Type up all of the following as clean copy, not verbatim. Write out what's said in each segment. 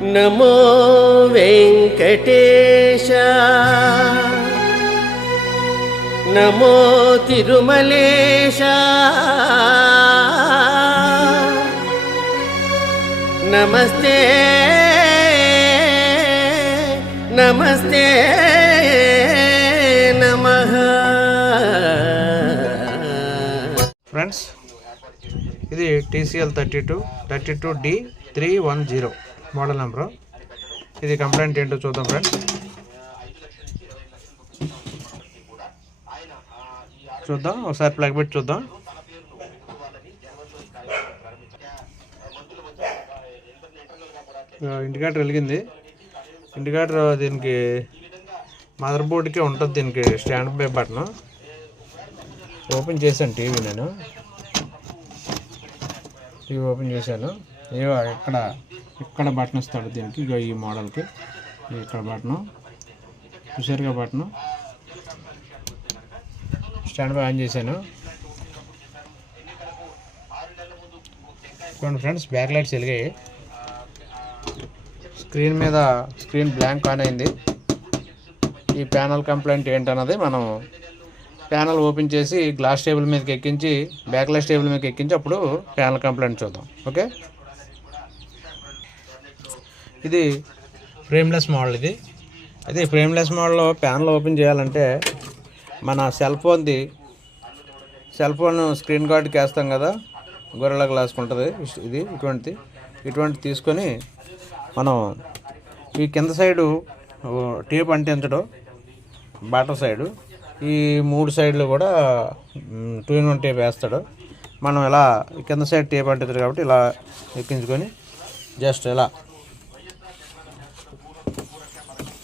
నమో వెంకటేశ నమో తిరుమలేశ నమస్తే నమస్తే నమః. ఫ్రెండ్స్, ఇది TCL 32D310 మోడల్ నెంబరు. ఇది కంప్లైంట్ ఏంటో చూద్దాం ఫ్రెండ్స్. చూద్దాం ఒకసారి ప్లగ్ పెట్టి చూద్దాం. ఇండికేటర్ వెలిగింది. ఇండికేటర్ దీనికి మదర్ బోర్డుకే ఉంటుంది. దీనికి స్టాండ్ బై బటన్ ఓపెన్ చేశాను. టీవీ ఓపెన్ చేశాను. ఇక్కడ బటన్ ఇస్తాడు దీనికి. ఈ మోడల్కి ఇక్కడ బటను చూసారుగా. బటను స్టాండ్ బై ఆన్ చేశాను. చూడండి ఫ్రెండ్స్, బ్యాక్ లైట్స్ వెలిగాయి. స్క్రీన్ బ్లాంక్ ఆన్ అయింది. ఈ ప్యానల్ కంప్లైంట్ ఏంటన్నది మనం ప్యానల్ ఓపెన్ చేసి గ్లాస్ టేబుల్ మీదకి ఎక్కించి బ్యాక్ లైట్ టేబుల్ మీదకి ఎక్కించి అప్పుడు ప్యానల్ కంప్లైంట్ చూద్దాం. ఓకే, ఇది ఫ్రేమ్లెస్ మోడల్. ఇది ఫ్రేమ్లెస్ మోడల్లో ప్యానల్ ఓపెన్ చేయాలంటే మన సెల్ ఫోన్ స్క్రీన్ గార్డ్కి వేస్తాం కదా, గొర్రెల గ్లాస్ ఉంటుంది. ఇది ఇటువంటి తీసుకొని మనం ఈ కింద సైడు టేప్ అంటించడం, బాటర్ సైడు, ఈ 3 సైడ్లు కూడా 2-in-1 టేప్ వేస్తాడు. మనం ఇలా కింద సైడ్ టేప్ అంటించాడు కాబట్టి ఇలా ఎక్కించుకొని జస్ట్ ఇలా,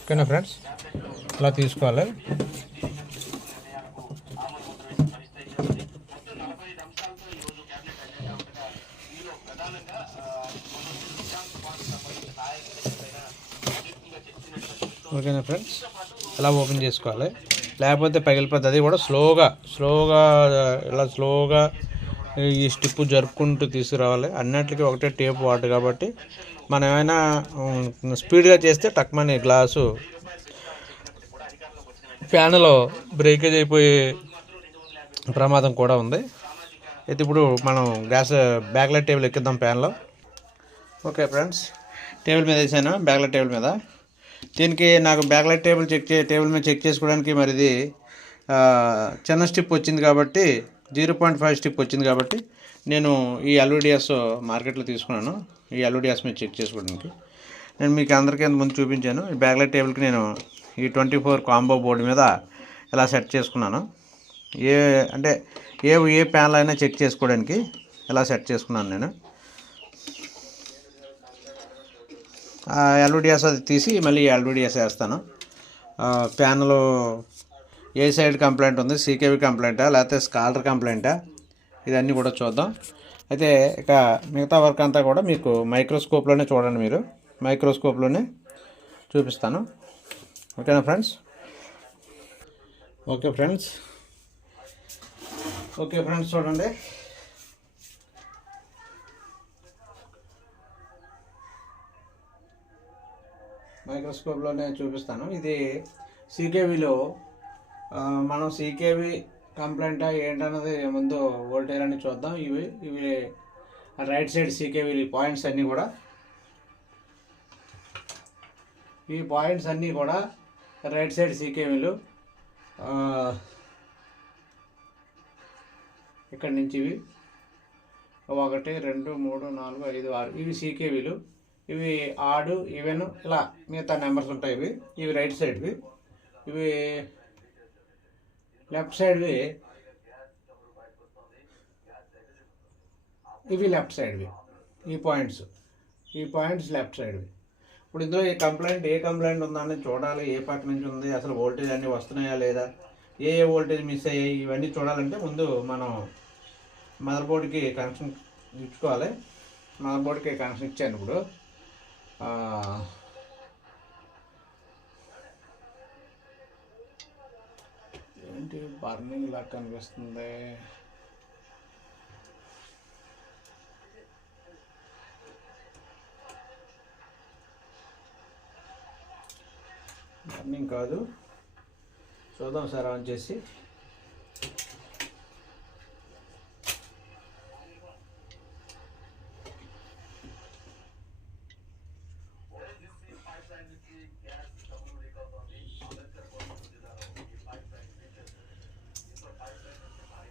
ఓకేనా ఫ్రెండ్స్, ఇలా తీసుకోవాలి. ఓకేనా ఫ్రెండ్స్, ఇలా ఓపెన్ చేసుకోవాలి. లేకపోతే పగిలిపోతుంది. అది కూడా స్లోగా ఇలా స్లోగా ఈ స్టిప్ జరుపుకుంటూ తీసుకురావాలి. అన్నిటికీ ఒకటే టేప్ వాడు కాబట్టి మనం ఏమైనా స్పీడ్గా చేస్తే టక్మని గ్లాసు ప్యానలో బ్రేకేజ్ అయిపోయే ప్రమాదం కూడా ఉంది. అయితే ఇప్పుడు మనం బ్యాక్ లైట్ టేబుల్ ఎక్కిద్దాం ప్యాన్లో. ఓకే ఫ్రెండ్స్, టేబుల్ మీద వేసాను. బ్యాక్ లైట్ టేబుల్ మీద దీనికి నాకు బ్యాక్ లైట్ టేబుల్ మీద చెక్ చేసుకోవడానికి మరి ఇది చిన్న స్టిప్ వచ్చింది కాబట్టి 0.5 స్టిప్ వచ్చింది కాబట్టి నేను ఈ LVDS మార్కెట్లో తీసుకున్నాను. ఈ LVDS మీద చెక్ చేసుకోవడానికి నేను మీకు అందరికీ ముందు చూపించాను. ఈ బ్యాక్ లైట్ టేబుల్కి నేను ఈ 24 కాంబో బోర్డు మీద ఇలా సెట్ చేసుకున్నాను. ఏ ప్యానల్ అయినా చెక్ చేసుకోవడానికి ఇలా సెట్ చేసుకున్నాను నేను. LVDS అది తీసి మళ్ళీ LVDS వేస్తాను. ప్యానల్ ఏ సైడ్ కంప్లైంట్ ఉంది, CKV కంప్లైంటా లేకపోతే స్కాలర్ కంప్లైంటా, ఇదన్నీ కూడా చూద్దాం. అయితే ఇక మిగతా వర్క్ అంతా కూడా మీకు మైక్రోస్కోప్లోనే చూడండి. మీరు మైక్రోస్కోప్లోనే చూపిస్తాను. ఓకేనా ఫ్రెండ్స్? ఓకే ఫ్రెండ్స్ చూడండి. మైక్రోస్కోప్లోనే చూపిస్తాను. ఇది CKVలో మనం CKV కంప్లైంటా ఏంటన్నది ముందు వోల్టేజ్ అని చూద్దాం. ఇవి రైట్ సైడ్ CKV పాయింట్స్ అన్నీ కూడా, ఈ పాయింట్స్ అన్నీ కూడా రైట్ సైడ్ CKVలు. ఇక్కడి నుంచి ఇవి 1 2 3 4 5 6 ఇవి CKVలు. ఇవి ఆడు ఈవెన్ ఇలా మిగతా నెంబర్స్ ఉంటాయి. ఇవి రైట్ సైడ్వి. ఇవి లెఫ్ట్ సైడ్వి. ఇవి లెఫ్ట్ సైడ్వి. ఈ పాయింట్స్ లెఫ్ట్ సైడ్వి. ఇప్పుడు ఇందులో ఏ కంప్లైంట్ ఉందని చూడాలి. ఏ పక్క నుంచి ఉంది, అసలు వోల్టేజ్ అన్నీ వస్తున్నాయా లేదా, ఏ వోల్టేజ్ మిస్ అయ్యాయి, ఇవన్నీ చూడాలంటే ముందు మనం మదర్ బోర్డుకి కనెక్షన్ ఇచ్చుకోవాలి. మదర్ బోర్డుకి కనెక్షన్ ఇచ్చాను. ఇప్పుడు ఏంటి బర్నింగ్ లా కనిపిస్తుంది. రన్నింగ్ కాదు, చూద్దాం సార్ ఆన్ చేసి.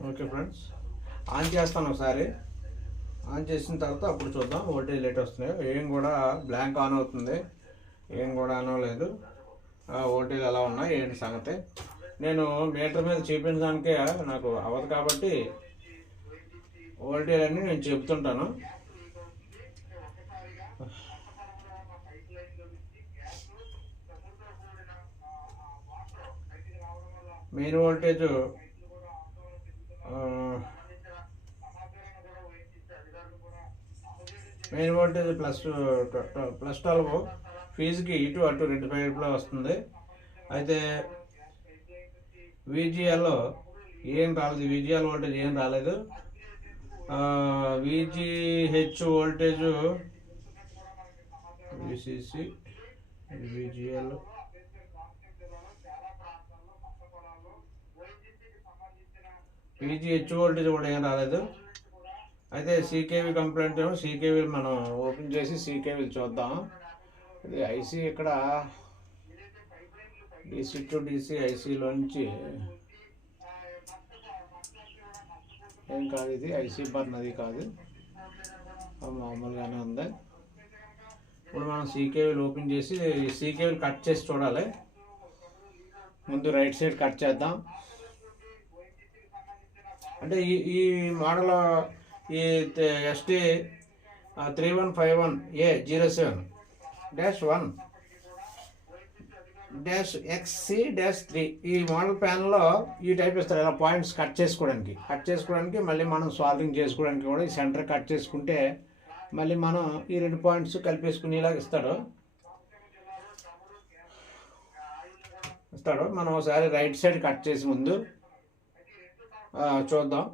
ఓకే ఫ్రెండ్స్, ఆన్ చేస్తాను ఒకసారి. ఆన్ చేసిన తర్వాత అప్పుడు చూద్దాం వోల్టేజ్ లేట్ వస్తున్నాయి. ఏం కూడా బ్లాంక్ ఆన్ అవుతుంది, ఏం కూడా ఆన్ అవ్వలేదు. వోల్టేజ్ ఎలా ఉన్నాయి ఏంటి సంగతి నేను మీటర్ మీద చూపించడానికే నాకు అవ్వదు కాబట్టి వోల్టేజ్ అన్నీ నేను చెప్తుంటాను. మెయిన్ వోల్టేజ్ ప్లస్ 12, ఫీజుకి ఇటు అటు 2 పైపులో వస్తుంది. అయితే VGL ఏం రాలేదు, VGL వోల్టేజ్ ఏం రాలేదు. VGH voltage VCC VGL VGH voltage కూడా ఏం రాలేదు. అయితే CKV కంప్లైంట్ ఏమో CKV మనం ఓపెన్ చేసి CKV చూద్దాం. ఇది ఐసీ ఇక్కడ DC టు DC ఐసీలోంచి ఏం కాదు, ఇది ఐసీ బర్న్ అది కాదు, మామూలుగానే ఉంది. ఇప్పుడు మనం CKV ఓపెన్ చేసి CKV కట్ చేసి చూడాలి. ముందు రైట్ సైడ్ కట్ చేద్దాం. అంటే ఈ మోడల్ ఈ ST 3151A-1-1-XC-3 ఈ మోడల్ ప్యాన్లో ఈ టైప్ ఇస్తారు. ఇలా పాయింట్స్ కట్ చేసుకోవడానికి మళ్ళీ మనం సాల్వింగ్ చేసుకోవడానికి కూడా ఈ సెంటర్ కట్ చేసుకుంటే మళ్ళీ మనం ఈ 2 పాయింట్స్ కలిపేసుకునేలాగా ఇస్తాడు. మనం ఒకసారి రైట్ సైడ్ కట్ చేసి ముందు చూద్దాం.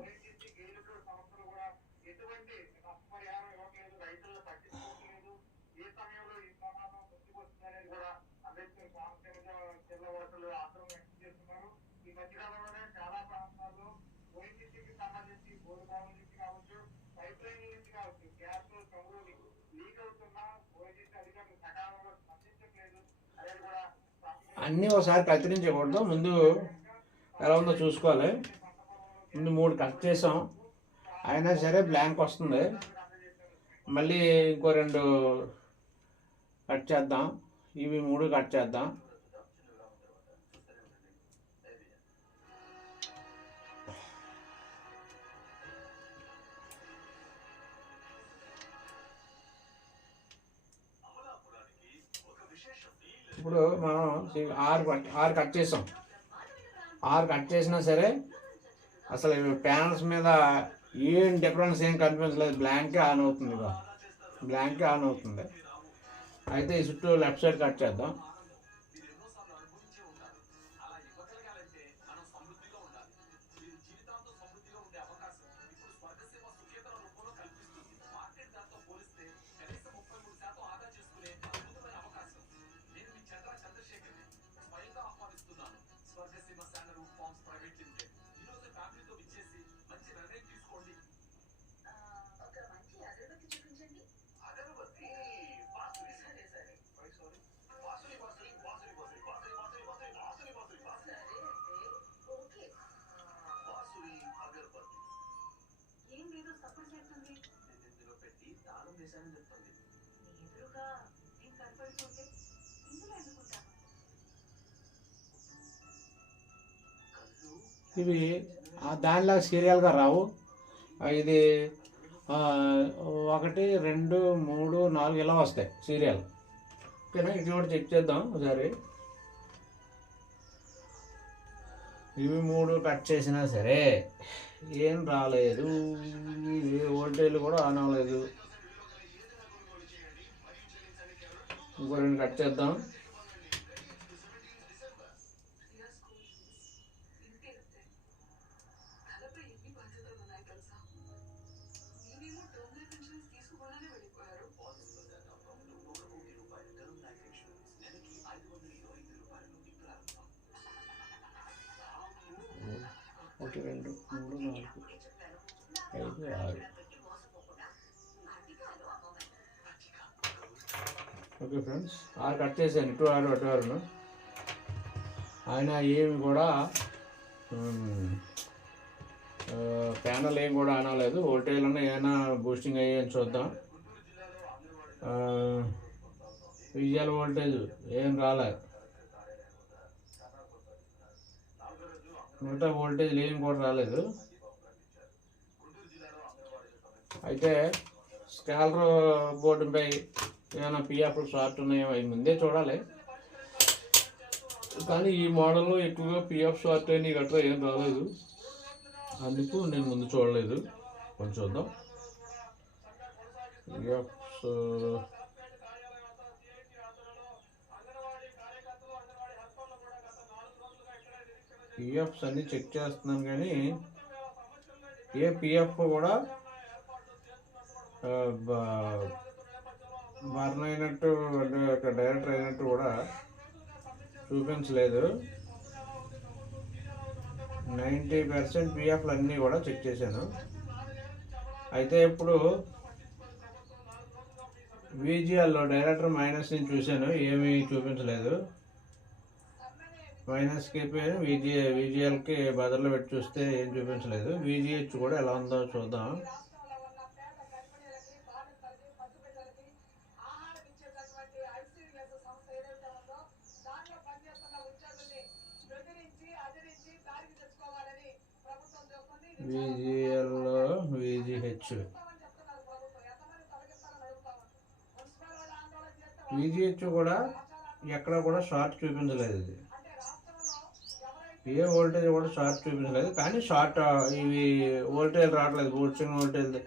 అన్నీ ఒకసారి కత్తిరించకూడదు, ముందు ఎలా ఉందో చూసుకోవాలి. ముందు 3 కట్ చేసాం, అయినా సరే బ్లాంక్ వస్తుంది. మళ్ళీ ఇంకో 2 కట్ చేద్దాం, ఇవి 3 కట్ చేద్దాం. ఇప్పుడు మనం 6 కట్ చేసాం. 6 కట్ చేసినా సరే అసలు ప్యానల్స్ మీద ఏం డిఫరెన్స్ ఏం కనిపించలేదు, బ్లాంకే ఆన్ అవుతుంది. అయితే ఈ చుట్టూ లెఫ్ట్ సైడ్ కట్ చేద్దాం. ఇవి దానిలాగా సీరియల్గా రావు. ఇది 1 2 3 4 ఇలా వస్తాయి సీరియల్. ఓకేనా, ఇది కూడా చెక్ చేద్దాం ఒకసారి. ఇవి 3 కట్ చేసినా సరే ఏం రాలేదు, వోల్టేజ్ కూడా ఆన్ అవ్వలేదు. ఇంకో 2 కట్ చేద్దాం. 1 2 3 4 5 6. ఓకే ఫ్రెండ్స్, 6 కట్ చేశాను, ఇటు 6 అటు 6. ఆయన ఏమి కూడా ప్యానల్ ఏం కూడా అనలేదు. వోల్టేజ్లోనే ఏమైనా బూస్టింగ్ అయ్యాయని చూద్దాం. విజువల్ వోల్టేజ్ ఏం రాలేదు, మిగతా వోల్టేజ్లు ఏం కూడా రాలేదు. అయితే స్కాలర్ బోర్డుపై ఏమైనా పిఎఫ్లు షార్ట్ ఉన్నాయో అవి ముందే చూడాలి. కానీ ఈ మోడల్లో ఎక్కువగా పిఎఫ్ షార్ట్ అయిన గట్రా ఏం రాలేదు, అందుకు నేను ముందు చూడలేదు. కొంచెం చూద్దాం. పిఎఫ్స్ అన్నీ చెక్ చేస్తున్నాను, కానీ ఏ పిఎఫ్ కూడా బర్న్ అయినట్టు అంటే ఒక డైరెక్టర్ అయినట్టు కూడా చూపించలేదు. 90% పిఎఫ్లు అన్నీ కూడా చెక్ చేశాను. అయితే ఇప్పుడు విజిఎల్లో డైరెక్టర్ మైనస్ నేను చూశాను, ఏమీ చూపించలేదు. మైనస్కి విజిఎల్కి బదులు పెట్టి చూస్తే ఏం చూపించలేదు. విజిహెచ్ కూడా ఎలా ఉందో చూద్దాం. విజిఎల్లో విజిహెచ్ కూడా ఎక్కడ కూడా షార్ట్ చూపించలేదు. ఇది ఏ వోల్టేజ్ కూడా షార్ట్ చూపించలేదు, కానీ షార్ట్ ఇవి వోల్టేజ్ రావట్లేదు. బూస్టింగ్ వోల్టేజ్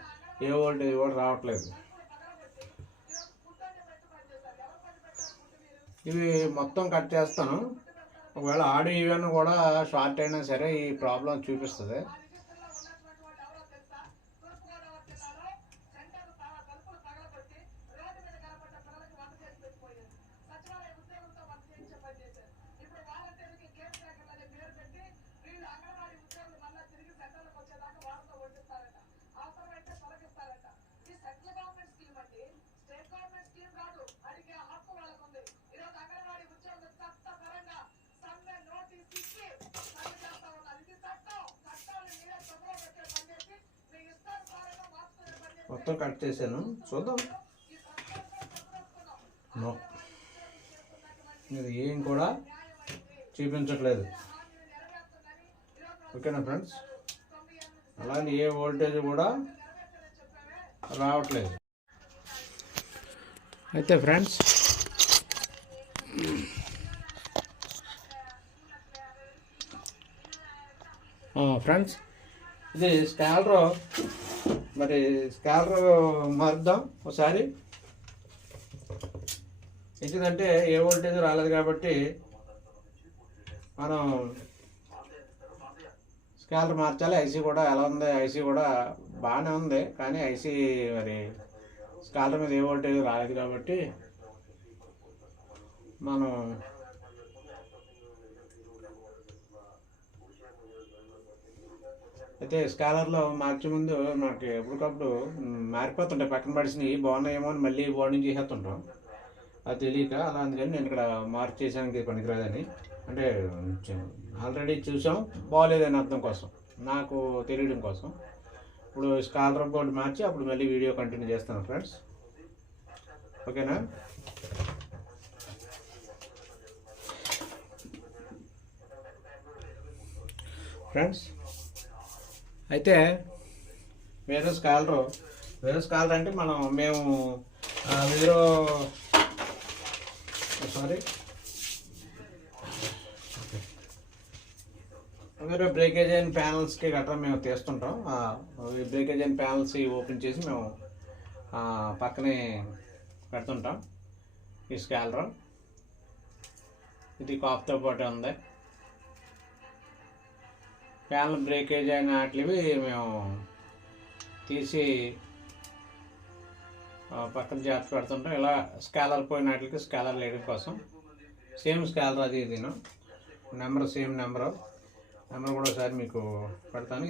ఏ వోల్టేజ్ కూడా రావట్లేదు. ఇవి మొత్తం కట్ చేస్తాను. ఒకవేళ ఆడియో ఈవెన్ కూడా షార్ట్ అయినా సరే ఈ ప్రాబ్లం చూపిస్తుంది. మొత్తం కట్ చేశాను, చూద్దాం. ఇది ఏం కూడా చూపించట్లేదు. ఓకేనా ఫ్రెండ్స్, అలాగే ఏ వోల్టేజ్ కూడా రావట్లేదు. అయితే ఫ్రెండ్స్ ఇది స్కాలర్, మరి స్కాలర్ మారుద్దాం ఒకసారి. ఎందుకంటే ఏ వోల్టేజ్ రాలేదు కాబట్టి మనం స్కాలర్ మార్చాలి. ఐసీ కూడా ఎలా ఉంది, ఐసీ కూడా బాగానే ఉంది, కానీ ఐసీ మరి స్కాలర్ మీద ఏ వోల్టేజ్ రాలేదు కాబట్టి మనం అయితే స్కాలర్లో మార్చే ముందు మనకి ఎప్పటికప్పుడు మారిపోతుంటాయి. పక్కన పడిసినవి బాగున్నాయేమో అని మళ్ళీ బోర్డింగ్ చేసేస్తుంటాం, అది తెలియక. అలా అందుకని నేను ఇక్కడ మార్క్ చేసానికి పనికిరాదని, అంటే ఆల్రెడీ చూసాం బాగోలేదని అర్థం కోసం, నాకు తెలియడం కోసం. ఇప్పుడు స్కాలర్ బోర్డు మార్చి అప్పుడు మళ్ళీ వీడియో కంటిన్యూ చేస్తాను ఫ్రెండ్స్. ఓకేనా? ఫ్రెండ్స్ అయితే వేరే స్కాలర్ అంటే మేము వేరే బ్రేకేజ్ అయిన ప్యానల్స్కి గట్రా మేము తీస్తుంటాం. బ్రేకేజ్ అయిన ప్యానల్స్ ఓపెన్ చేసి మేము పక్కనే పెడుతుంటాం. ఈ స్కాలర్ ఇది కాప్తో పాటు ఉంది. ప్యానల్ బ్రేకేజ్ అయిన వాటివి మేము తీసి పక్కన జాగ్రత్త పెడుతుంటాం. ఇలా స్కాలర్ పోయిన వాటికి స్కాలర్ వేయడం కోసం సేమ్ స్కాలర్ అది ఇది నెంబర్ సేమ్ నెంబరు. నెంబర్ కూడా ఒకసారి మీకు పెడతాను.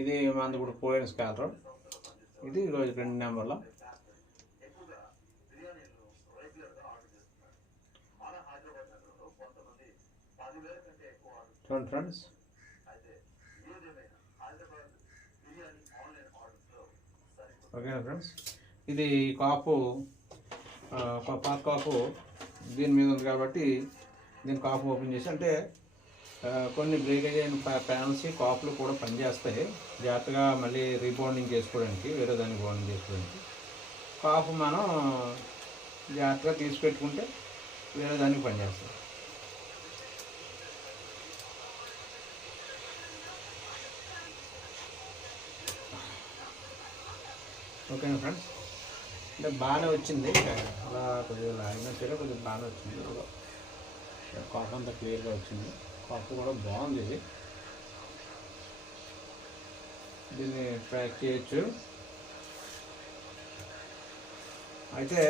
ఇది మనది ఇప్పుడు పోయిన స్కాలర్, ఇది 2 నెంబర్లో. చూడండి ఫ్రెండ్స్, ఓకేనా ఫ్రెండ్స్. ఇది కాపు, పాత కాపు దీని మీద ఉంది కాబట్టి దీని కాపు ఓపెన్ చేసి, అంటే కొన్ని బ్రేకేజ్ అయిన ప్యానల్స్ కాపులు కూడా పనిచేస్తాయి. జాగ్రత్తగా మళ్ళీ రీబౌండింగ్ చేసుకోవడానికి, వేరే దానికి బౌండింగ్ చేసుకోవడానికి కాపు మనం జాగ్రత్తగా తీసి పెట్టుకుంటే వేరే దానికి పనిచేస్తాయి. ఓకేనా ఫ్రెండ్స్, అంటే బాగానే వచ్చింది. అలా కొద్దిగా లాగినా సరే కొద్దిగా బాగానే వచ్చింది. కాపు అంతా క్లియర్గా వచ్చింది. కాపు కూడా బాగుంది. దీన్ని ప్యాక్ చేయొచ్చు. అయితే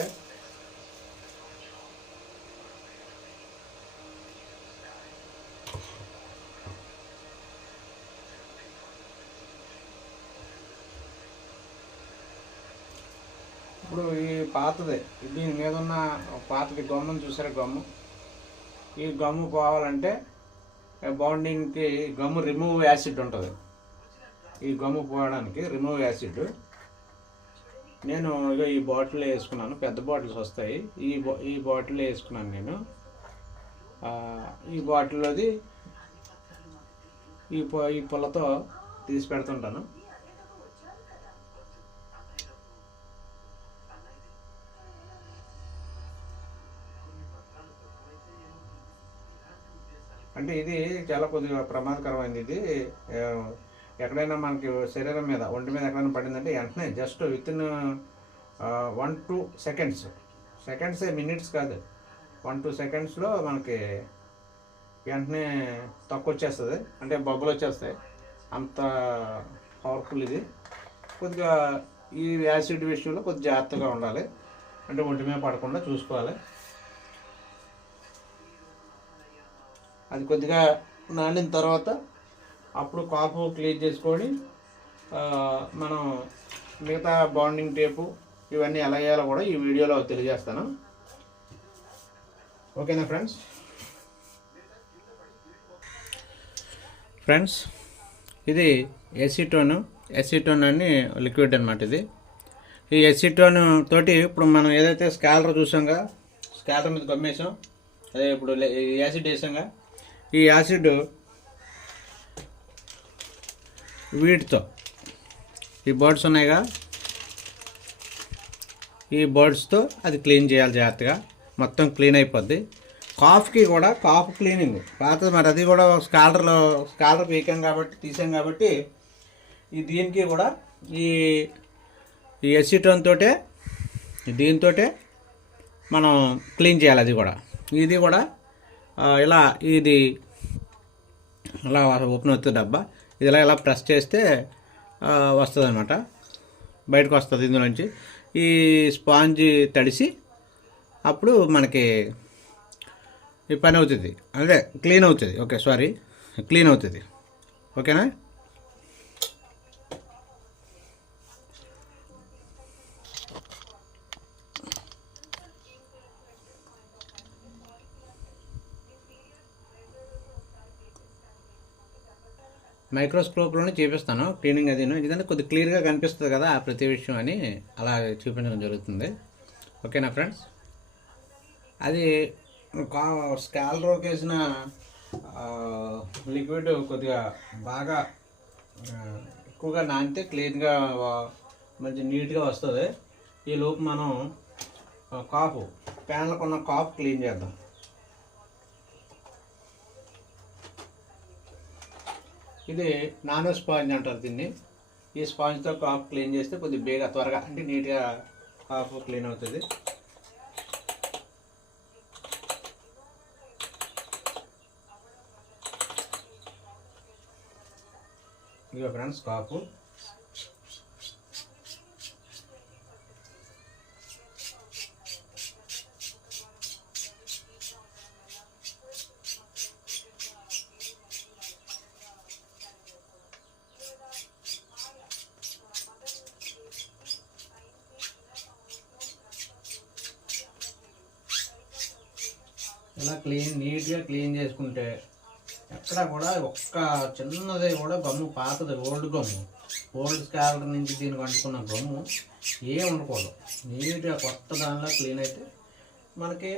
ఇప్పుడు ఈ పాతదే, దీని మీద ఉన్న పాతది గమ్మును చూసారా, గమ్ము. ఈ గమ్ము పోవాలంటే బౌండింగ్కి గమ్ము రిమూవ్ యాసిడ్ ఉంటుంది. ఈ గమ్ము పోవడానికి రిమూవ్ యాసిడ్ నేను ఇక ఈ బాటిల్లో వేసుకున్నాను. పెద్ద బాటిల్స్ వస్తాయి, ఈ బాటిల్లో వేసుకున్నాను నేను. ఈ బాటిల్లోది ఈ పుల్లతో తీసి పెడుతుంటాను. అంటే ఇది చాలా కొద్దిగా ప్రమాదకరమైనది. ఇది ఎక్కడైనా మనకి శరీరం మీద, ఒంటి మీద ఎక్కడైనా పడిందంటే వెంటనే జస్ట్ వితిన్ 1-2 సెకండ్స్, మినిట్స్ కాదు, 1-2 సెకండ్స్లో మనకి వెంటనే తక్కువ వచ్చేస్తుంది. అంటే బొబ్బలు వచ్చేస్తాయి, అంత పవర్ఫుల్ ఇది. కొద్దిగా ఈ యాసిడ్ విషయంలో కొద్దిగా జాగ్రత్తగా ఉండాలి. అంటే ఒంటి మీద పడకుండా చూసుకోవాలి. అది కొద్దిగా నానిన తర్వాత అప్పుడు కాపు క్లీన్ చేసుకొని మనం మిగతా బాండింగ్ టేపు ఇవన్నీ ఎలా చేయాలో కూడా ఈ వీడియోలో తెలియజేస్తాను. ఓకేనా ఫ్రెండ్స్, ఇది ఎసిటోన్ అని లిక్విడ్ అనమాట. ఇది ఈ ఎసిటోన్ తోటి ఇప్పుడు మనం ఏదైతే స్కాలర్ చూసాంగా, స్కాలర్ మీద గమ్మేసాం, అదే ఇప్పుడు యాసిడ్ వేసాంగా, ఈ యాసిడ్ వీటితో, ఈ బర్డ్స్ ఉన్నాయిగా, ఈ బర్డ్స్తో అది క్లీన్ చేయాలి జాగ్రత్తగా. మొత్తం క్లీన్ అయిపోద్ది. కాఫ్కి కూడా కాఫ్ క్లీనింగ్ పాత, మరి అది కూడా స్కాలర్ తీసాం కాబట్టి ఈ దీనికి కూడా ఈ ఎసిటోన్ తోటే, దీంతో మనం క్లీన్ చేయాలి. ఇది కూడా ఇలా ఇది ఇలా ఓపెన్ అవుతుంది డబ్బా. ఇది ఇలా ప్రెస్ చేస్తే వస్తుంది అనమాట, బయటకు వస్తుంది ఇందులోంచి. ఈ స్పాంజ్ తడిసి అప్పుడు మనకి ఈ పని అవుతుంది, అదే క్లీన్ అవుతుంది. క్లీన్ అవుతుంది. ఓకేనా. మైక్రోస్కోప్లోనే చూపిస్తాను క్లీనింగ్ అది, ఎందుకంటే కొద్దిగా క్లియర్గా కనిపిస్తుంది కదా ఆ ప్రతి విషయం అని అలా చూపించడం జరుగుతుంది. ఓకేనా ఫ్రెండ్స్. అది స్కాలర్కి వేసిన లిక్విడ్ కొద్దిగా బాగా ఎక్కువగా నానితే క్లీన్గా మంచి నీట్గా వస్తుంది. ఈ లోపు మనం ప్యాన్లకు ఉన్న కాపు క్లీన్ చేద్దాం. ఇది నానో స్పాంజ్ అంటారు దీన్ని. ఈ స్పాంజ్తో కాపు క్లీన్ చేస్తే కొద్దిగా త్వరగా, అంటే నీట్గా కాపు క్లీన్ అవుతుంది. ఇదిగో ఫ్రెండ్స్ కాపు. ఇలా నీట్గా క్లీన్ చేసుకుంటే ఎక్కడ కూడా ఒక్క చిన్నది కూడా గమ్ము పాతది ఓల్డ్ స్కాలర్ నుంచి దీనికి అంటుకున్న గమ్ము ఏం ఉండకూడదు. నీట్గా కొత్త దానిలో క్లీన్ అయితే మనకి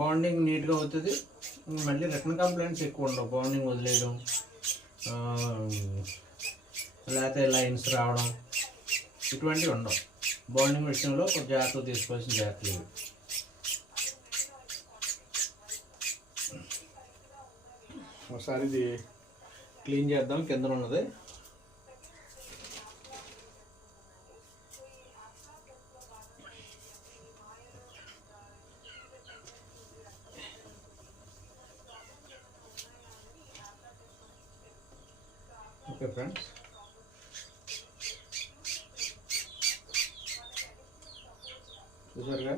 బాండింగ్ నీట్గా అవుతుంది. మళ్ళీ రిటర్న్ కంప్లైంట్స్ ఎక్కువ ఉండవు. బాండింగ్ వదిలేయడం, లేకపోతే లైన్స్ రావడం ఇటువంటివి ఉండవు. బాండింగ్ విషయంలో కొంచెం జాగ్రత్తలు తీసుకోవాల్సిన జాగ్రత్తలు. ఒకసారి ఇది క్లీన్ చేద్దాం. కింద ఉన్నది ఓకే ఫ్రెండ్స్. చూసారుగా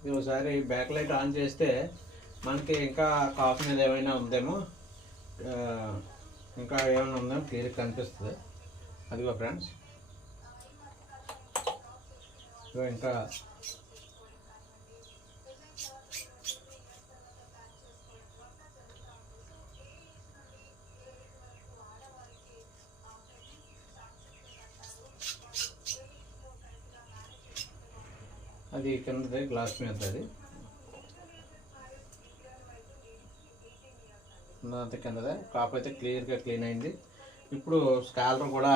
ఇది ఒకసారి బ్యాక్ లైట్ ఆన్ చేస్తే మనకి ఇంకా కాఫీ మీద ఏమైనా ఉందేమో, ఇంకా ఏమైనా ఉందేమో క్లియర్గా కనిపిస్తుంది. అదిగో ఫ్రెండ్స్, ఇంకా అది కిందది గ్లాస్ మీద అది అంత కిందదే. కాపు అయితే క్లియర్గా క్లీన్ అయింది. ఇప్పుడు స్కాలర్ కూడా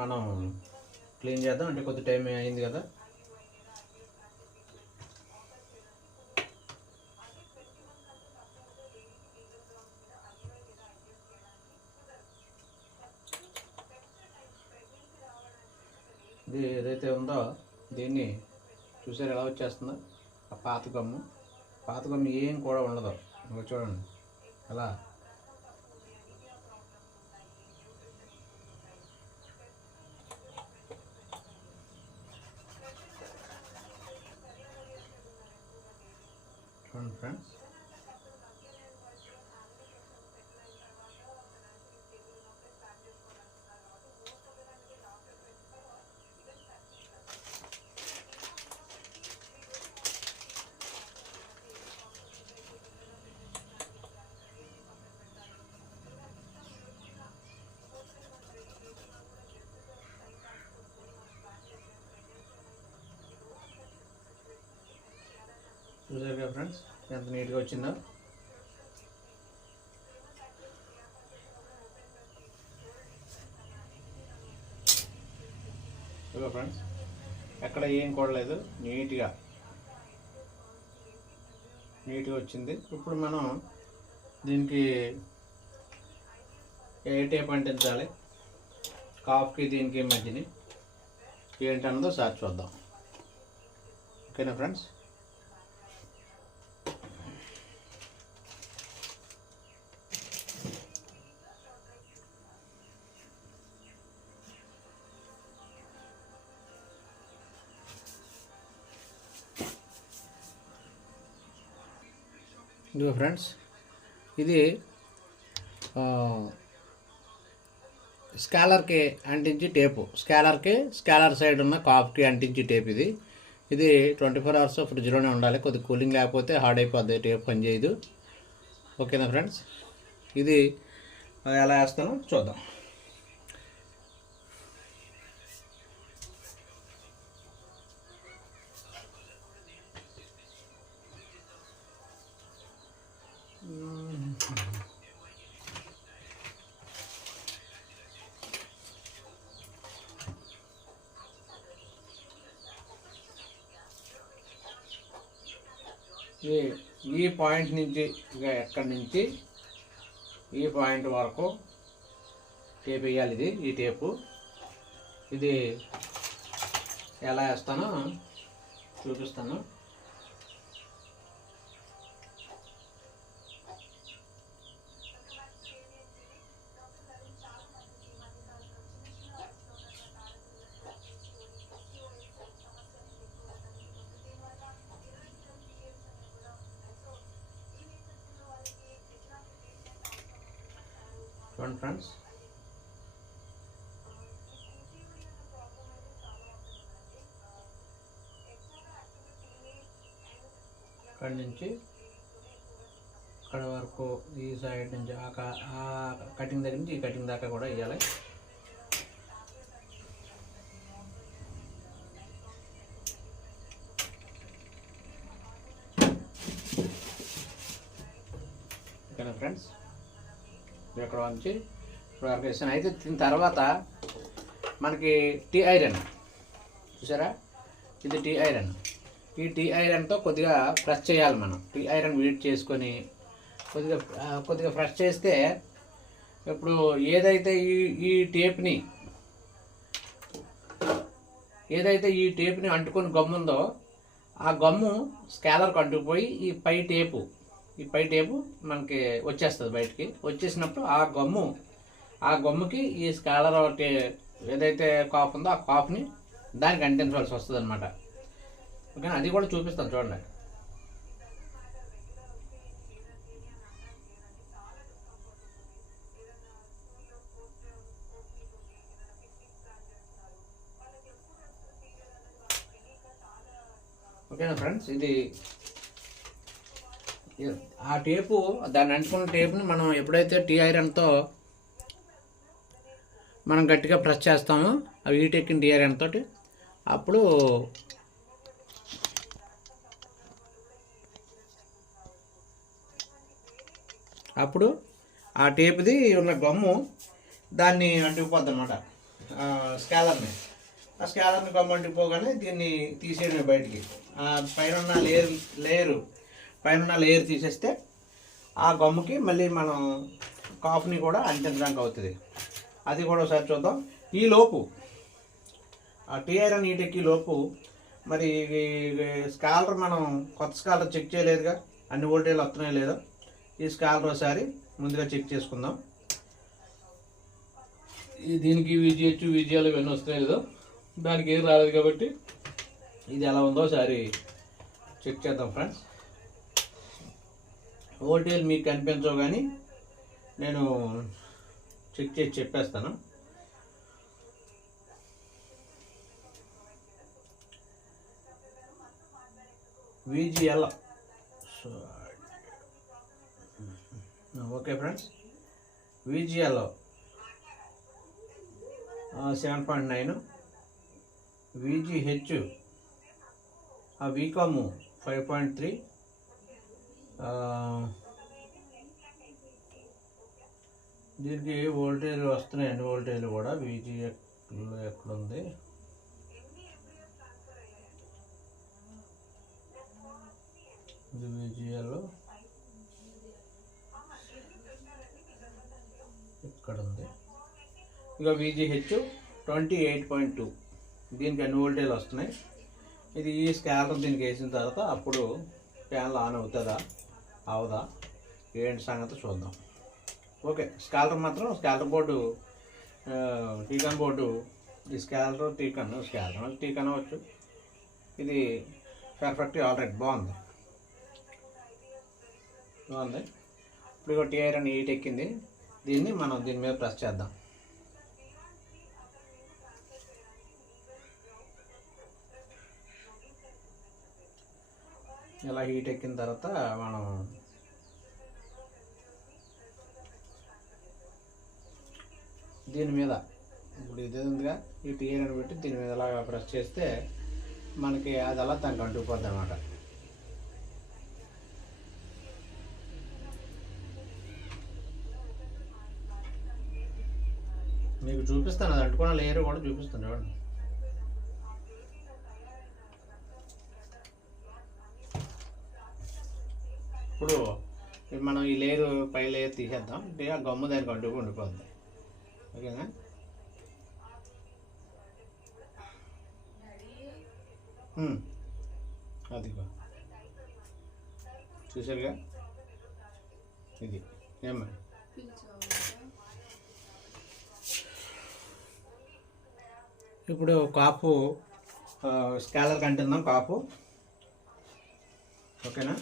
మనం క్లీన్ చేద్దాం. అంటే కొద్ది టైం అయింది కదా. ఇది ఏదైతే ఉందో దీన్ని చూసారు ఎలా వచ్చేస్తుందో. ఆ పాత గమ్ము ఏం కూడా ఉండదు. చూడండి ఎలా చూడండి ఫ్రెండ్స్. చూసారు కదా ఫ్రెండ్స్ ఎంత నీట్గా వచ్చిందో. ఇదిగో ఫ్రెండ్స్, ఎక్కడ ఏం కూడలేదు, నీట్గా వచ్చింది. ఇప్పుడు మనం దీనికి ఏ టేప్ అంటించాలి, కాఫ్కి దీనికి మధ్యని ఏంటన్నదో సార్ చూద్దాం. ఓకేనా ఫ్రెండ్స్. ఇదిగో ఫ్రెండ్స్, ఇది స్కాలర్కి అంటించి టేపు, స్కాలర్ సైడ్ ఉన్న కాఫ్కి అంటించి టేప్. ఇది 24 hours ఫ్రిడ్జ్లోనే ఉండాలి. కొద్ది కూలింగ్ లేకపోతే హార్డ్ అయిపోద్ది, టేప్ పనిచేయదు. ఓకేనా ఫ్రెండ్స్. ఇది ఎలా వేస్తానో చూద్దాం. ఈ పాయింట్ నుంచి ఇక ఎక్కడి నుంచి ఈ పాయింట్ వరకు టేప్ వేయాలి. ఈ టేపు ఇది ఎలా వేస్తానో చూపిస్తాను. చూడండి ఫ్రెండ్స్, ఇక్కడి నుంచి ఇక్కడ వరకు ఈ సైడ్ నుంచి ఆ కటింగ్ దగ్గర నుంచి ఈ కటింగ్ దాకా కూడా వేయాలి. ఓకేనా ఫ్రెండ్స్, ఇక్కడ నుంచి ఇప్పుడు వరకు వేసాను. అయితే దీని తర్వాత మనకి టీ ఐరన్ చూసారా, ఇది టీ ఐరన్. ఈ టీ ఐరన్తో కొద్దిగా ఫ్రెష్ చేయాలి మనం. టీ ఐరన్ వీట్ చేసుకొని కొద్దిగా ఫ్రెష్ చేస్తే ఇప్పుడు ఏదైతే ఈ టేప్ని అంటుకొని గమ్ము ఉందో ఆ గమ్ము స్కాలర్కి అంటుకుపోయి ఈ పై టేపు మనకి వచ్చేస్తుంది. బయటికి వచ్చేసినప్పుడు ఆ గమ్ముకి ఈ స్కాలర్ ఏదైతే కాఫ్ ఉందో ఆ కాఫ్ని దానికి అంటించవలసి వస్తుంది అనమాట. ఓకేనా, అది కూడా చూపిస్తాను చూడండి. ఓకేనా ఫ్రెండ్స్, ఇది ఆ టేపు, దాన్ని అంటుకున్న టేపుని మనం ఎప్పుడైతే టీ ఐరన్తో మనం గట్టిగా ప్రెస్ చేస్తామో ఆ హీట్ ఎక్కిన టీ ఐరన్ తోటి అప్పుడు ఆ టేపుది ఉన్న గమ్ము దాన్ని అంటుకుపోద్ది అనమాట స్కాలర్ని. ఆ స్కాలర్ని గమ్ము అంటుకుపోగానే దీన్ని తీసేయడమే బయటికి. ఆ పైన లేయర్ తీసేస్తే ఆ గమ్ముకి మళ్ళీ మనం కాఫ్ని కూడా అంటించడానికి అవుతుంది. అది కూడా ఒకసారి చూద్దాం. ఈ లోపు ఆ టీ ఐరన్ హీటెక్కి లోపు మరి స్కాలర్ మనం కొత్త స్కాలర్ చెక్ చేయలేదుగా, అన్ని వోల్టేజ్లు వస్తున్నాయో లేదో. ఈ స్కాలర్ ఒకసారి ముందుగా చెక్ చేసుకుందాం. దీనికి విజిఎల్ ఇవన్నీ వస్తున్నాయి లేదో, దానికి ఏం రాలేదు కాబట్టి ఇది ఎలా ఉందో ఒకసారి చెక్ చేద్దాం ఫ్రెండ్స్. వోల్టేజ్ మీకు కనిపించవు కానీ నేను చెక్ చేసి చెప్పేస్తాను. VGL okay friends, VGL 7.9, VGH వీకామ్ 5.3, దీనికి వోల్టేజ్ వస్తున్నాయి, అన్ని వోల్టేజ్లు కూడా. విజిఎక్లో ఎక్కడుంది, ఇది విజిఎల్ ఇక్కడ ఉంది. ఇక విజిహెచ్ 28.2, దీనికి అన్ని వోల్టేజ్లు వస్తున్నాయి. ఇది ఈ స్కాలర్ దీనికి వేసిన తర్వాత అప్పుడు ఫ్యాన్లు ఆన్ అవుతుందా అవదా ఏంటి సంగతి చూద్దాం. ఓకే, స్కాలర్ బోర్డు, టీకాన్ బోర్డు, ఈ స్కాలర్ టీకాన్ అవ్వచ్చు. ఇది పర్ఫెక్ట్ ఆల్రెడీ బాగుంది. ఇప్పుడు ఇక టీ ఐరన్ హీట్ ఎక్కింది. దీన్ని మనం దీని మీద ప్రెస్ చేద్దాం. ఇలా హీట్ ఎక్కిన తర్వాత మనం దీని మీద ఇప్పుడు ఇది ఉందిగా, ఈ టీ ఐరన్ పెట్టి దీని మీద అలా ప్రెస్ చేస్తే మనకి అది అలా దానికి అంటుకుపోద్ది అన్నమాట. మీకు చూపిస్తాను, అది అంటుకున్న లేయర్ కూడా చూపిస్తాను చూడండి. ఇప్పుడు మనం ఈ లేయర్ పై లేయర్ తీసేద్దాం. ఆ గమ్ము దానికి అంటుకు ఉండిపోద్ది. ఓకేనా, అదిగో చూసారుగా, ఇది ఏమ్మా. ఇప్పుడు కాపు స్కాలర్ కంటున్నాం కాపు. ఓకేనా,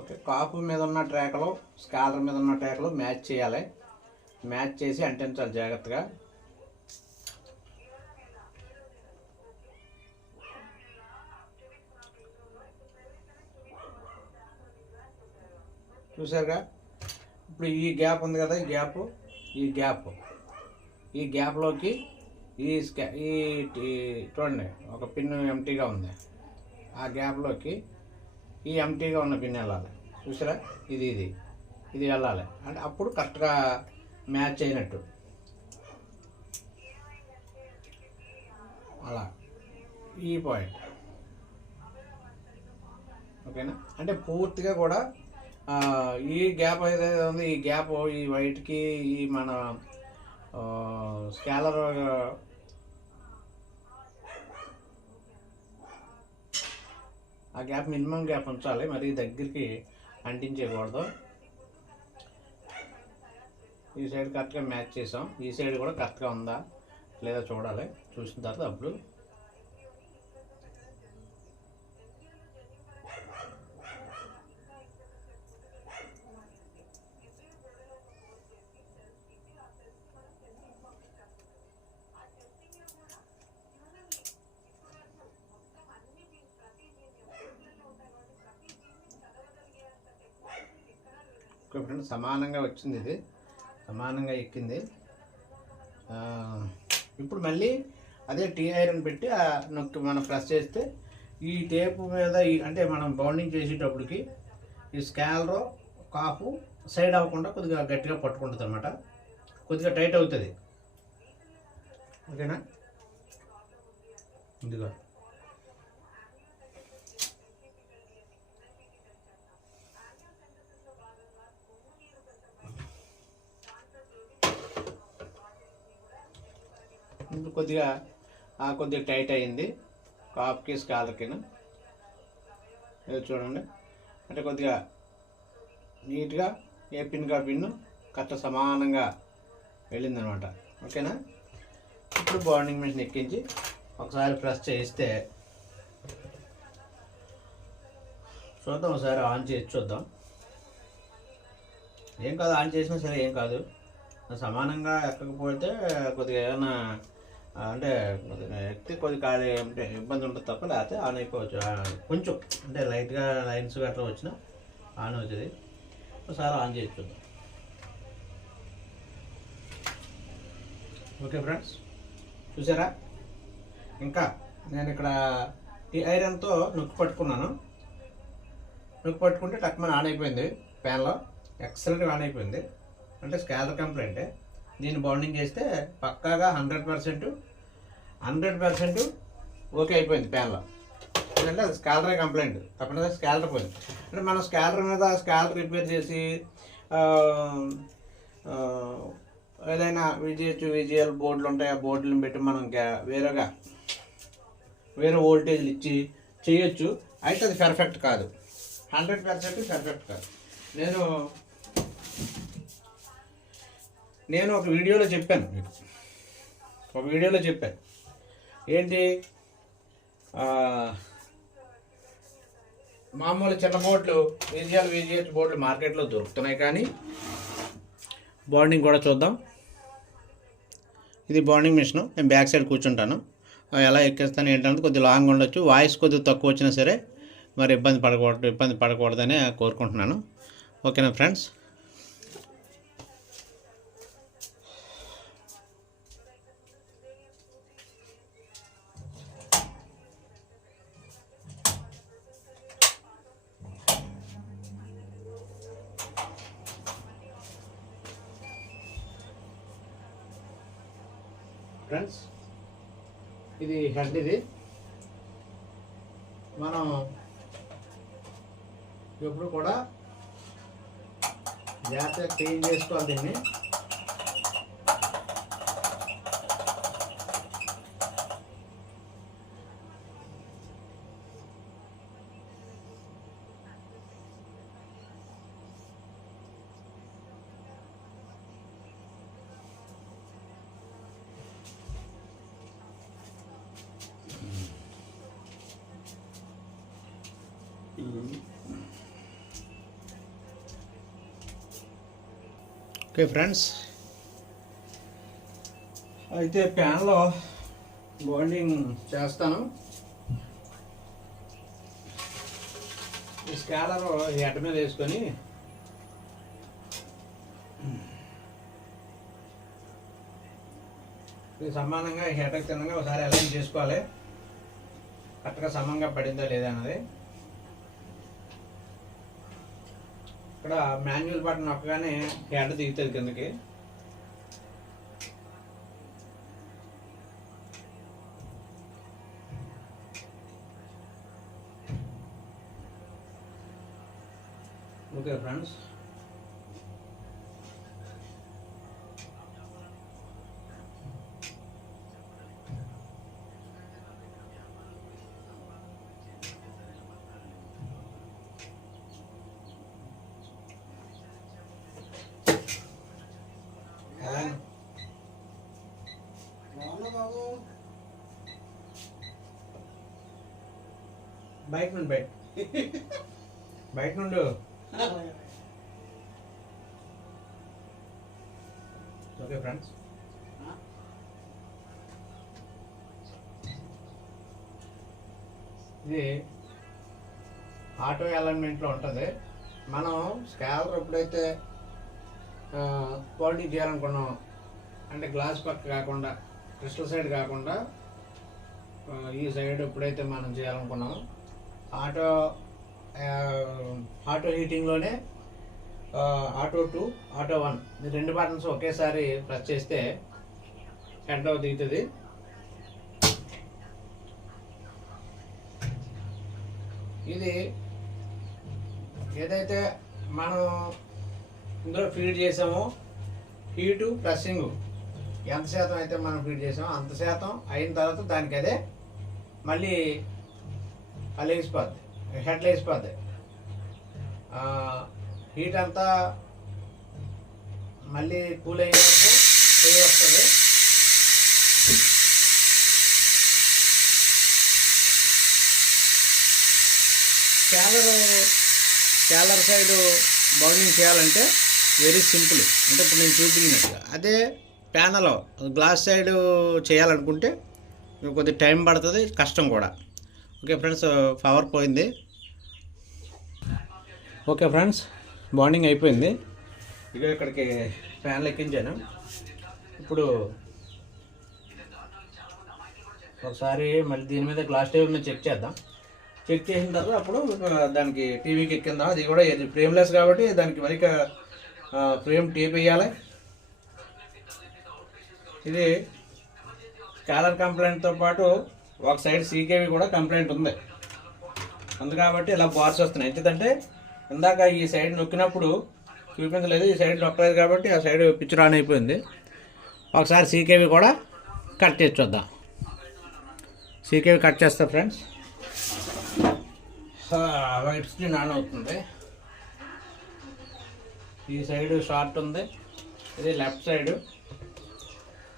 ఓకే. కాపు మీద ఉన్న ట్రాక్లు స్కాలర్ మీద ఉన్న ట్రాక్లు మ్యాచ్ చేయాలి. మ్యాచ్ చేసి అంటించాలి జాగ్రత్తగా. చూసారుగా. ఇప్పుడు ఈ గ్యాప్ ఉంది కదా, ఈ గ్యాప్లోకి ఈ చూడండి ఒక పిన్ ఎంటీగా ఉంది, ఆ గ్యాప్లోకి ఈ ఎంటీగా ఉన్న పిన్ వెళ్ళాలి. చూసారా, ఇది వెళ్ళాలి. అంటే అప్పుడు కరెక్ట్గా మ్యాచ్ అయినట్టు. అలా ఈ పాయింట్ ఓకేనా. అంటే పూర్తిగా కూడా ఈ గ్యాప్ ఏదైతే ఉంది, ఈ గ్యాప్ ఈ వైట్కి ఈ మన స్కాలర్ ఆ గ్యాప్ మినిమం గ్యాప్ ఉంచాలి, మరి దగ్గరికి అంటించేయకూడదు. ఈ సైడ్ కరెక్ట్గా మ్యాచ్ చేసాం, ఈ సైడ్ కూడా కరెక్ట్గా ఉందా లేదా చూడాలి. చూసిన తర్వాత అప్పుడు ఫ్రెండ్స్ సమానంగా వచ్చింది, ఇది సమానంగా ఎక్కింది. ఇప్పుడు మళ్ళీ అదే టీ ఐరన్ పెట్టి నొక్కి మనం ప్రెస్ చేస్తే ఈ టేపు మీద అంటే మనం బౌండింగ్ చేసేటప్పటికి ఈ స్కాలర్ కాపు సైడ్ అవ్వకుండా కొద్దిగా గట్టిగా పట్టుకుంటుంది అనమాట, కొద్దిగా టైట్ అవుతుంది. ఓకేనా. ఇదిగో ఇప్పుడు కొద్దిగా టైట్ అయింది కాప్కి స్కాలర్కి. ఇది చూడండి, అంటే కొద్దిగా నీట్గా ఏ పిన్గా పిన్ను కరెక్ట్ సమానంగా వెళ్ళిందనమాట. ఓకేనా. ఇప్పుడు బౌండింగ్ మెషిన్ ఎక్కించి ఒకసారి ప్రెస్ చేయిస్తే చూద్దాం, ఒకసారి ఆన్ చేసి చూద్దాం. ఏం కాదు, ఆన్ చేసినా సరే ఏం కాదు. సమానంగా ఎక్కకపోతే కొద్దిగా ఏమైనా అంటే ఎక్కితే కొద్దిగా ఖాళీ అంటే ఇబ్బంది ఉంటుంది తప్ప, లేకపోతే ఆన్ అయిపోవచ్చు. కొంచెం అంటే లైట్గా లైన్స్ గట్రా వచ్చినా ఆన్ అవుతుంది. ఒకసారి ఆన్ చేసి చూద్దాం. ఓకే ఫ్రెండ్స్, చూసారా. ఇంకా నేను ఇక్కడ టీ ఐరన్తో నొక్కి పట్టుకున్నాను, నొక్కి పట్టుకుంటే టక్మని ఆన్ అయిపోయింది. ప్యాన్లో ఎక్సలెంట్గా ఆన్ అయిపోయింది. అంటే స్కాలర్ కంప్లైంటే. దీన్ని బౌండింగ్ చేస్తే పక్కాగా 100% ఓకే అయిపోయింది ప్యాన్లో. ఎందుకంటే అది స్కాలరే కంప్లైంట్, తప్పనిసరిగా స్కాలర్ పోయింది. అంటే మనం స్కాలర్ మీద స్కాలర్ రిపేర్ చేసి ఏదైనా విజిఎల్ బోర్డులు ఉంటాయి, ఆ బోర్డులను పెట్టి మనం వేరే వోల్టేజ్లు ఇచ్చి చేయొచ్చు. అయితే అది పర్ఫెక్ట్ కాదు, 100% పర్ఫెక్ట్ కాదు. నేను ఒక వీడియోలో చెప్పాను మీకు, ఏంటి మామూలు చిన్న బోర్డులు విజిహెచ్ బోర్డులు మార్కెట్లో దొరుకుతున్నాయి, కానీ బౌండింగ్ కూడా చూద్దాం. ఇది బౌండింగ్ మిషన్. నేను బ్యాక్ సైడ్ కూర్చుంటాను, ఎలా ఎక్కిస్తాను ఏంటంటే కొద్దిగా లాంగ్ ఉండొచ్చు, వాయిస్ కొద్దిగా తక్కువ వచ్చినా సరే మరి ఇబ్బంది పడకూడదని కోరుకుంటున్నాను. ఓకేనా ఫ్రెండ్స్. ఇది హెడ్. ఇది మనం ఎప్పుడు కూడా జాగ్రత్తగా క్లీన్ చేసుకోవాలి దీన్ని. ఓకే ఫ్రెండ్స్, అయితే ప్యాన్లో బౌండింగ్ చేస్తాను. ఈ స్కాలర్ హెడ్ మీద వేసుకొని ఇది సమానంగా హీటర్కి తిన్నగా ఒకసారి అలైన్ చేసుకోవాలి, కరెక్ట్గా సమంగా పడిందా లేదా అన్నది. ఇక్కడ మాన్యువల్ బటన్ నొక్కగానే హీటర్ దిగుతుంది కిందకి. ఓకే ఫ్రెండ్స్, బయట నుండి బయట నుండి ఓకే ఫ్రెండ్స్, ఇది ఆటో అలైన్మెంట్లో ఉంటుంది. మనం స్కాలర్ ఎప్పుడైతే క్వాలిటీ చేయాలనుకున్నాం అంటే గ్లాస్ పక్క కాకుండా క్రిస్టల్ సైడ్ కాకుండా ఈ సైడ్ ఎప్పుడైతే మనం చేయాలనుకున్నామో ఆటో హీటింగ్లోనే ఆటో 2 ఆటో 1 ఈ 2 బటన్స్ ఒకేసారి ప్రెస్ చేస్తే హెడ్ దిగుతుంది. ఇది ఏదైతే మనం ఇందులో ఫీడ్ చేసామో హీటు ప్లస్సింగ్ ఎంత శాతం అయితే మనం ఫీడ్ చేసామో అంత శాతం అయిన తర్వాత దానికి అదే మళ్ళీ లేచిపోద్ది, హెడ్ లేచిపోద్ది. హీట్ అంతా మళ్ళీ కూల్ అయ్యేటప్పుడు పొయ్యి వస్తుంది. స్కాలర్ సైడ్ బౌండింగ్ చేయాలంటే వెరీ సింపుల్, అంటే ఇప్పుడు నేను చూపించినట్టుగా. అదే ప్యానల్ గ్లాస్ సైడ్ చేయాలనుకుంటే కొద్దిగా టైం పడుతుంది, కష్టం కూడా. ఓకే ఫ్రెండ్స్, పవర్ పోయింది. ఓకే ఫ్రెండ్స్, బాండింగ్ అయిపోయింది. ఇక ఇక్కడికి ఫ్యాన్లు ఎక్కించాను. ఇప్పుడు ఒకసారి మళ్ళీ దీని మీద గ్లాస్ టేబుల్ మీద చెక్ చేద్దాం. చెక్ చేసిన తర్వాత అప్పుడు దానికి టీవీకి ఎక్కిందాం. అది కూడా ఫ్రేమ్లెస్ కాబట్టి దానికి మరి ఫ్రేమ్ టేప్ వేయాలి. ఇది స్కాలర్ కంప్లైంట్తో పాటు ఒక సైడ్ సీకేవి కూడా కంప్లైంట్ ఉంది. అందు కాబట్టి ఇలా బార్స్ వస్తున్నాయి. ఎందుకంటే ఇందాక ఈ సైడ్ నొక్కినప్పుడు చూపించలేదు, ఈ సైడ్ నొక్కలేదు కాబట్టి ఆ సైడ్ పిక్చర్ ఆన్ అయిపోయింది. ఒకసారి సీకేవి కూడా కట్ చేసి చూద్దాం. సీకేవి కట్ చేస్తా ఫ్రెండ్స్. వైట్ స్క్రీన్ ఆన్ అవుతుంది. ఈ సైడ్ షార్ట్ ఉంది, ఇది లెఫ్ట్ సైడ్.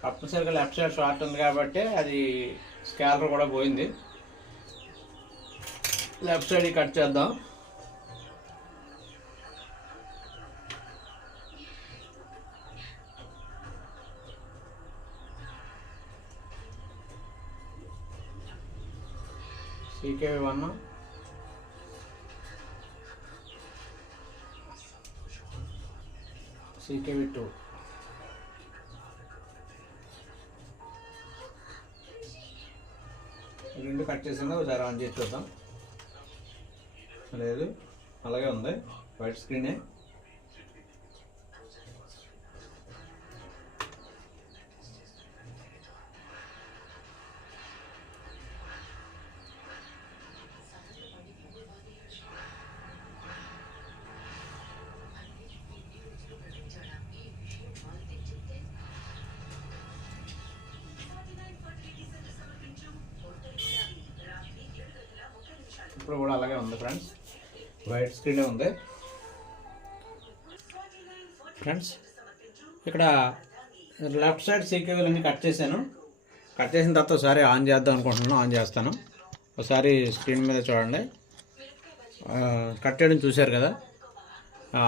తప్పనిసరిగా లెఫ్ట్ సైడ్ షార్ట్ ఉంది కాబట్టి అది స్కాలర్ కూడా పోయింది. లెఫ్ట్ సైడ్ కట్ చేద్దాం. CKV 1, CKV 2. రెండు కట్ చేసిందా ఒకసారి ఆన్ చేసి చూద్దాం. లేదు, అలాగే ఉంది, వైట్ స్క్రీనే. ఇప్పుడు కూడా అలాగే ఉంది ఫ్రెండ్స్, వైట్ స్క్రీనే ఉంది. ఫ్రెండ్స్, ఇక్కడ లెఫ్ట్ సైడ్ సీకేవీలన్నీ కట్ చేశాను. కట్ చేసిన తర్వాత ఒకసారి ఆన్ చేద్దాం అనుకుంటున్నాను. ఆన్ చేస్తాను. ఒకసారి స్క్రీన్ మీద చూడండి. కట్ చేయడం చూశారు కదా,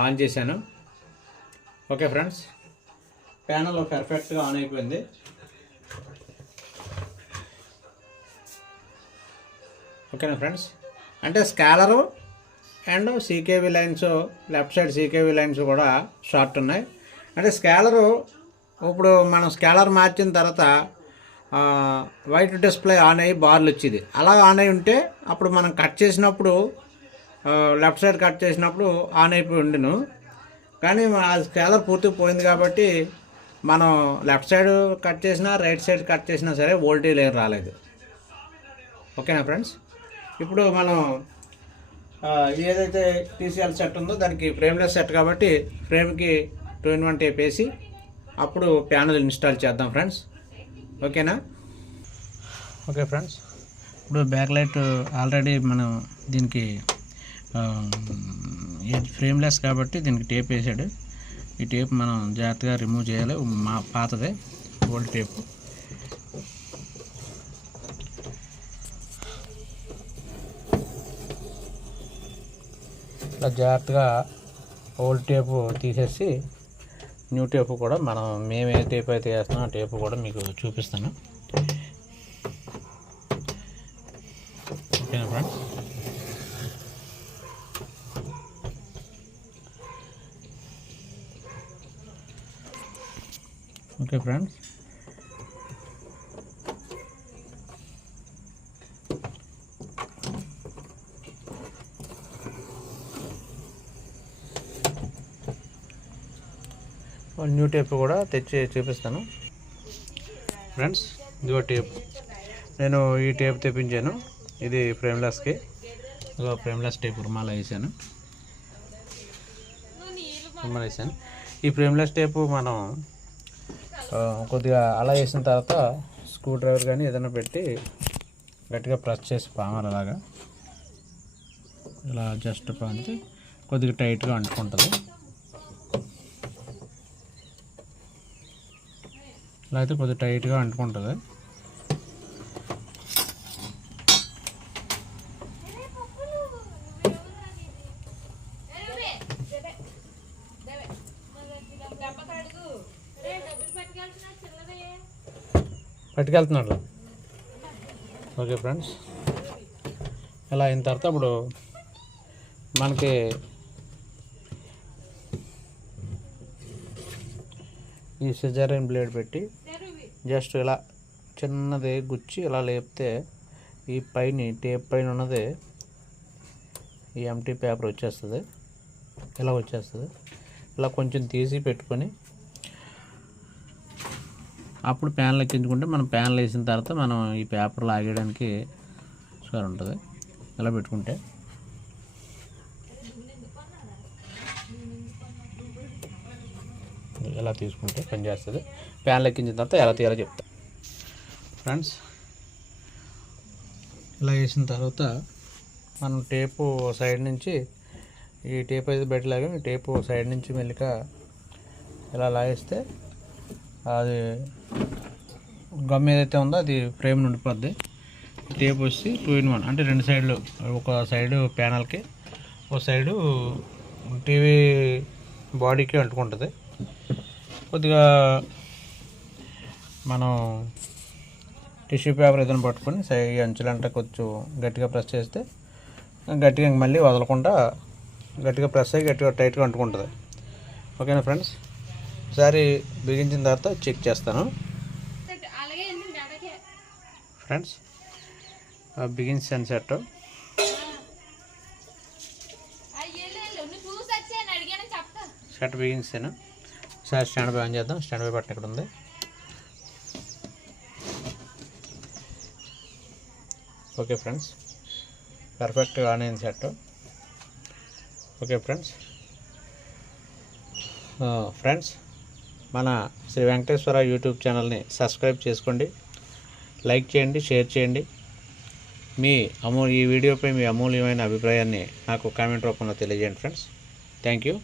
ఆన్ చేశాను. ఓకే ఫ్రెండ్స్, ప్యానల్ పర్ఫెక్ట్గా ఆన్ అయిపోయింది. ఓకేనా ఫ్రెండ్స్, అంటే scaler and CKV lines, left side CKV lines కూడా షార్ట్ ఉన్నాయి. అంటే స్కేలరు ఇప్పుడు మనం స్కేలర్ మార్చిన తర్వాత వైట్ డిస్ప్లే ఆన్ అయ్యి బార్లు వచ్చేది. అలా ఆన్ అయి ఉంటే అప్పుడు మనం కట్ చేసినప్పుడు లెఫ్ట్ సైడ్ కట్ చేసినప్పుడు ఆన్ అయిపోయి ఉండను. కానీ ఆ స్కేలర్ పూర్తిగా పోయింది కాబట్టి మనం లెఫ్ట్ సైడ్ కట్ చేసినా రైట్ సైడ్ కట్ చేసినా సరే వోల్టేజ్ ఏం రాలేదు. ఓకేనా ఫ్రెండ్స్? ఇప్పుడు మనం ఏదైతే టీసీఎల్ సెట్ ఉందో దానికి ఫ్రేమ్లెస్ సెట్ కాబట్టి ఫ్రేమ్కి 2-in-1 టేప్ వేసి అప్పుడు ప్యానల్ ఇన్స్టాల్ చేద్దాం ఫ్రెండ్స్. ఓకేనా? ఓకే ఫ్రెండ్స్, ఇప్పుడు బ్యాక్ లైట్ ఆల్రెడీ మనం దీనికి ఫ్రేమ్లెస్ కాబట్టి దీనికి టేప్ వేసాడు. ఈ టేప్ మనం జాగ్రత్తగా రిమూవ్ చేయాలి. మా పాతదే ఓల్డ్ టేప్. ఇలా జాగ్రత్తగా ఓల్డ్ టేపు తీసేసి న్యూ టేపు కూడా మేము ఏ టేప్ అయితే వేస్తున్నాం ఆ టేపు కూడా మీకు చూపిస్తాను. ఓకేనా friends? Okay friends, new tape కూడా తెచ్చి చూపిస్తాను. ఫ్రెండ్స్, ఇదిగో టేప్. నేను ఈ టేప్ తెప్పించాను. ఇది ఫ్రేమ్లెస్కి. ఇదిగో ఫ్రేమ్లెస్ టేప్ రుమాల వేసాను. ఈ ఫ్రేమ్లెస్ టేపు మనం కొద్దిగా అలా వేసిన తర్వాత స్క్రూ డ్రైవర్ కానీ ఏదైనా పెట్టి గట్టిగా ప్రెస్ చేసి పామాలి. అలాగా ఇలా జస్ట్ పామితే కొద్దిగా టైట్గా అంటుకుంటుంది. ఇలా అయితే కొద్దిగా టైట్గా అంటుకుంటుంది. పట్టుకెళ్తున్నాడు. ఓకే ఫ్రెండ్స్, ఇలా అయిన తర్వాత ఇప్పుడు మనకి ఈ సిజరిన్ బ్లేడ్ పెట్టి జస్ట్ ఇలా చిన్నది గుచ్చి ఇలా లేపితే ఈ పైన టేప్ పైన ఉన్నది ఈ ఎంటీ పేపర్ వచ్చేస్తుంది. ఇలా వచ్చేస్తుంది. ఇలా కొంచెం తీసి పెట్టుకొని అప్పుడు ప్యాన్లు ఎక్కించుకుంటే మనం ప్యాన్లు వేసిన తర్వాత మనం ఈ పేపర్ లాగేయడానికి సార్ ఉంటుంది. ఇలా పెట్టుకుంటే ఎలా తీసుకుంటే పనిచేస్తుంది. ప్యాన్లు ఎక్కించిన తర్వాత ఎలా తీయాలో చెప్తా ఫ్రెండ్స్. ఇలా వేసిన తర్వాత మనం టేపు సైడ్ నుంచి ఈ టేప్ అయితే బయటలాగా ఈ టేపు సైడ్ నుంచి మెల్లిగా ఇలా లాగేస్తే అది గమ్ ఏదైతే ఉందో అది ఫ్రేమ్ ఉండిపోద్ది. టేప్ వచ్చి 2-in-1 అంటే 2 సైడ్లు, ఒక సైడు ప్యానల్కి, ఒక సైడు టీవీ బాడీకి అంటుకుంటుంది. కొద్దిగా మనం టిష్యూ పేపర్ ఏదైనా పట్టుకొని ఈ అంచులంటే కొంచెం గట్టిగా ప్రెస్ చేస్తే గట్టిగా మళ్ళీ వదలకుండా గట్టిగా ప్రెస్ అయ్యి గట్టిగా టైట్గా అంటుకుంటుంది. ఓకేనా ఫ్రెండ్స్? ఒకసారి బిగించిన తర్వాత చెక్ చేస్తాను ఫ్రెండ్స్. బిగించాను సెట్. షర్ట్ బిగించాను. ఒకసారి స్టాండ్ బై ఆన్ చేద్దాం. స్టాండ్ బై బటన్ ఇక్కడ ఉంది. ఓకే ఫ్రెండ్స్, పర్ఫెక్ట్గా ఆన్ అయింది సెట్. Okay friends. మన శ్రీ వెంకటేశ్వర యూట్యూబ్ ఛానల్ని సబ్స్క్రైబ్ చేసుకోండి, లైక్ చేయండి, షేర్ చేయండి. ఈ వీడియోపై మీ అమూల్యమైన అభిప్రాయాన్ని నాకు కామెంట్ రూపంలో తెలియజేయండి ఫ్రెండ్స్. Thank you.